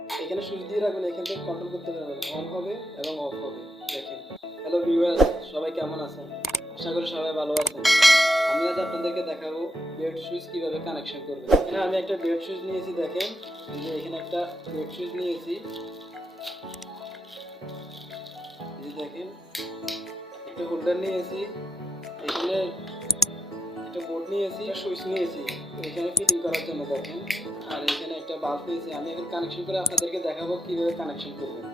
এখানে সুইচ দিয়ে রাখবেন, এখান থেকে কন্ট্রোল করতে পারবেন, অন হবে এবং অফ হবে। দেখেন। হ্যালো ভিউয়ার্স, সবাই কেমন আছেন? আশা করি সবাই ভালো আছেন। আমি আজ আপনাদেরকে দেখাবো বেড সুইচ কিভাবে কানেকশন করবেন। এখানে আমি একটা বেড সুইচ নিয়েছি, দেখেন এই যে এখানে একটা বেড সুইচ নিয়েছি, এই যে দেখেন একটা হোল্ডার নিয়েছি, এখানে একটা বোর্ড নিয়েছি, সুইচ নিয়েছি এখানে ফিটিং করার জন্য দেখেন, আর এখানে একটা বাল্ব নিয়েছি। আমি এখন কানেকশন করে আপনাদেরকে দেখাবো কিভাবে কানেকশন করবেন।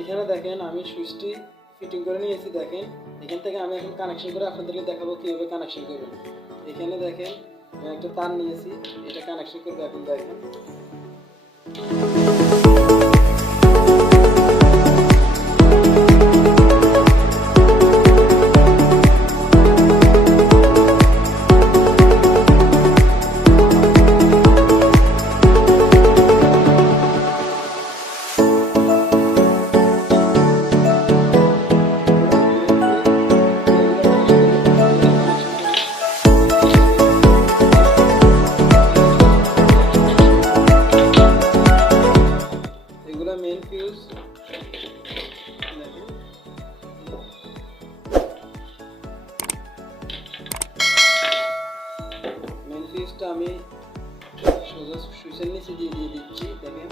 এখানে দেখেন আমি সুইচটি ফিটিং করে নিয়েছি, দেখেন এখান থেকে আমি এখন কানেকশন করে আপনাদেরকে দেখাবো কিভাবে কানেকশন করবেন। এখানে দেখেন আমি একটা তার নিয়েছি, এটা কানেকশন করবো। এখন দেখেন মেইন ফিউজ, মেইন ফিউজটা আমি সোজা সুইচের নিচে দিয়ে দিচ্ছি। দেখেন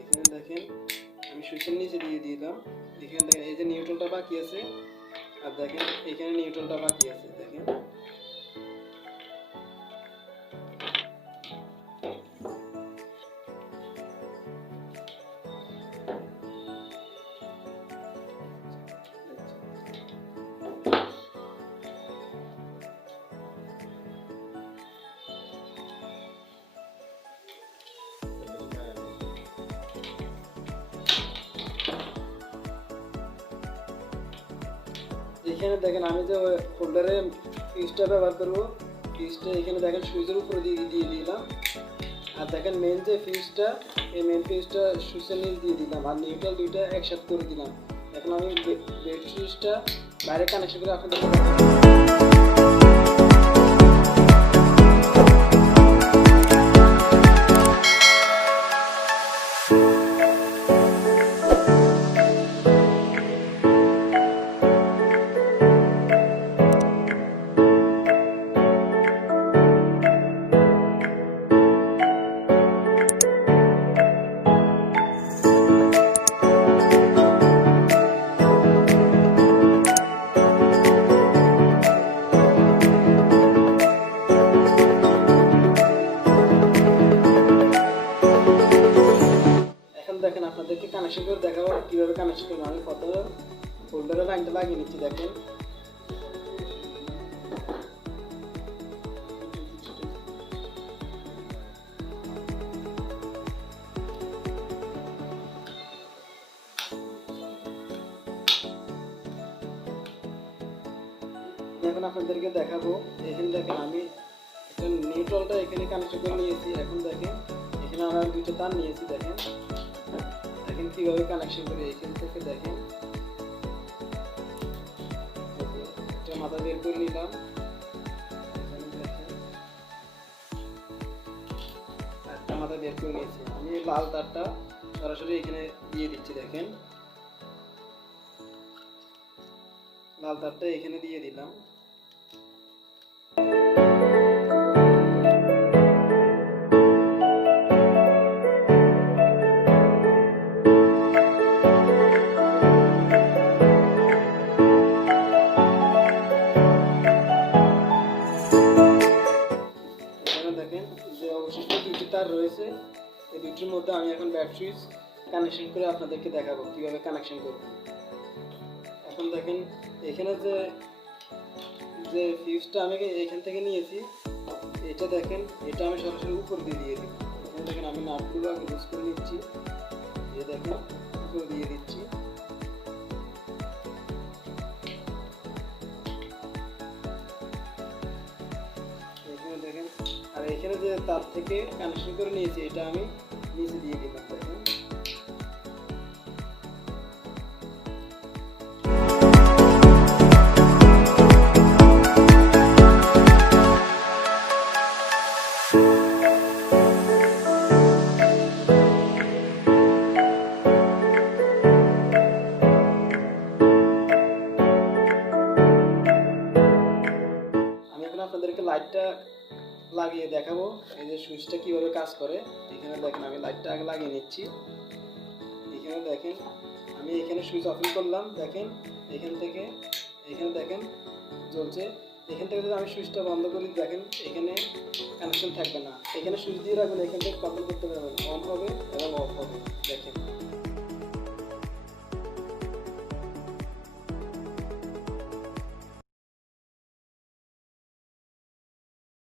এখানে দেখেন আমি সুইচের নিচে দিয়ে দিলাম। এখানে দেখেন এই যে নিউট্রালটা বাকি আছে, আর দেখেন এখানে নিউট্রালটা বাকি আছে। দেখেন এখানে দেখেন আমি যে হোল্ডারে ফিউজটা ব্যবহার করবো, ফিউজটা এখানে দেখেন সুইচের উপরে দিয়ে দিলাম, আর দেখেন মেন যে ফিউজটা, এই মেন ফিউজটা সুইচের নিচে দিয়ে দিলাম, আর নিউট্রাল দুইটা একসাথে করে দিলাম। এখন আমি বেড সুইচটা বাইরে কানেকশন করে আপনাদের দেখেন আপনাদেরকে কানেকশন করে দেখাবো কিভাবে কানেকশন করবো। আমি কত হোল্ডারের লাইনটা লাগিয়ে নিচ্ছি। দেখেন এখন আপনাদেরকে দেখাবো। এখানে দেখেন আমি একটা নিউট্রালটা এখানে কানেকশন করে নিয়েছি। এখন দেখেন এখানে আমরা দুটো তার নিয়েছি, দেখেন দেখেন কিভাবে কানেকশন করি। এখান থেকে দেখেন একটা মাথা বের করে নিলাম, একটা মাথা বের করে নিয়েছি। আমি লাল তারটা সরাসরি এখানে দিয়ে দিচ্ছি। দেখেন লাল তারটা এখানে দিয়ে দিলাম। জ্বলছে। এই দুটির মধ্যে আমি এখন ব্যাট সুইচ কানেকশন করে আপনাদেরকে দেখাবো কীভাবে কানেকশন করব। এখন দেখেন এখানে যে ফিউজটা আমি এখান থেকে নিয়েছি, এটা দেখেন, এটা আমি সরাসরি উপর দিয়ে দিই। এখন দেখেন আমি নাটগুলো আগে লুজ করে নিচ্ছি, এই দেখেন উপর দিয়ে দিচ্ছি। এখানে দেখেন, আর এখানে যে তার থেকে কানেকশন করে নিয়েছি এটা আমি নিচে দিয়ে দিলাম। দেখেন আমি এখন আপনাদেরকে লাইটটা লাগিয়ে দেখাবো, এই যে সুইচটা কিভাবে কাজ করে। এখানে দেখেন আমি লাইটটা আগে লাগিয়ে নিচ্ছি। এখানে দেখেন আমি এখানে সুইচ অফ করলাম, দেখেন এখানে দেখেন জ্বলছে। এখান থেকে যদি আমি সুইচটা বন্ধ করি, দেখেন এখানে কানেকশন থাকবে না। এখানে সুইচ দিয়ে রাখবেন, এখান থেকে কন্ট্রোল করতে পারবেন, অন হবে এবং অফ হবে। দেখেন